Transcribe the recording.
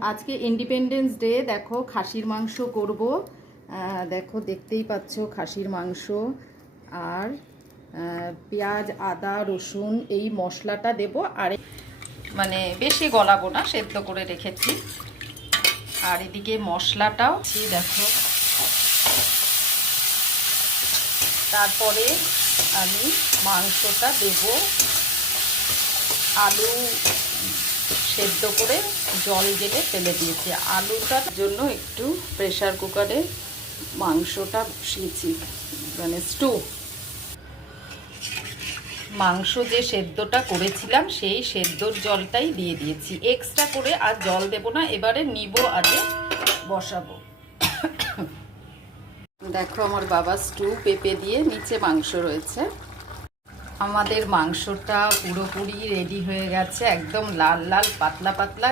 আজকে independence day. দেখো খাসির মাংস করব। দেখো দেখতেই পাচ্ছ খাসির মাংস আর পেঁয়াজ আদা রসুন এই মশলাটা দেব। আর মানে বেশি গলাবো না, সেদ্ধ করে রেখেছি। আর এদিকে মশলাটাও দেখো। তারপরে আমি মাংসটা দেব। আলু সেদ্ধ করে জল গেলে ফেলে দিয়েছি। আলুটার জন্য একটু প্রেসার কুকারে মাংসটা বসিয়েছি, মানে স্টু। মাংস যে সেদ্ধটা করেছিলাম সেই সেদ্ধর জলটাই দিয়ে দিয়েছি, এক্সট্রা করে আর জল দেব না। এবারে নিব আগে বসাবো। দেখো আমার বাবা স্টু পেঁপে দিয়ে, নিচে মাংস রয়েছে। আমাদের মাংসটা পুরোপুরি রেডি হয়ে গেছে, একদম লাল লাল পাতলা পাতলা